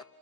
Bye.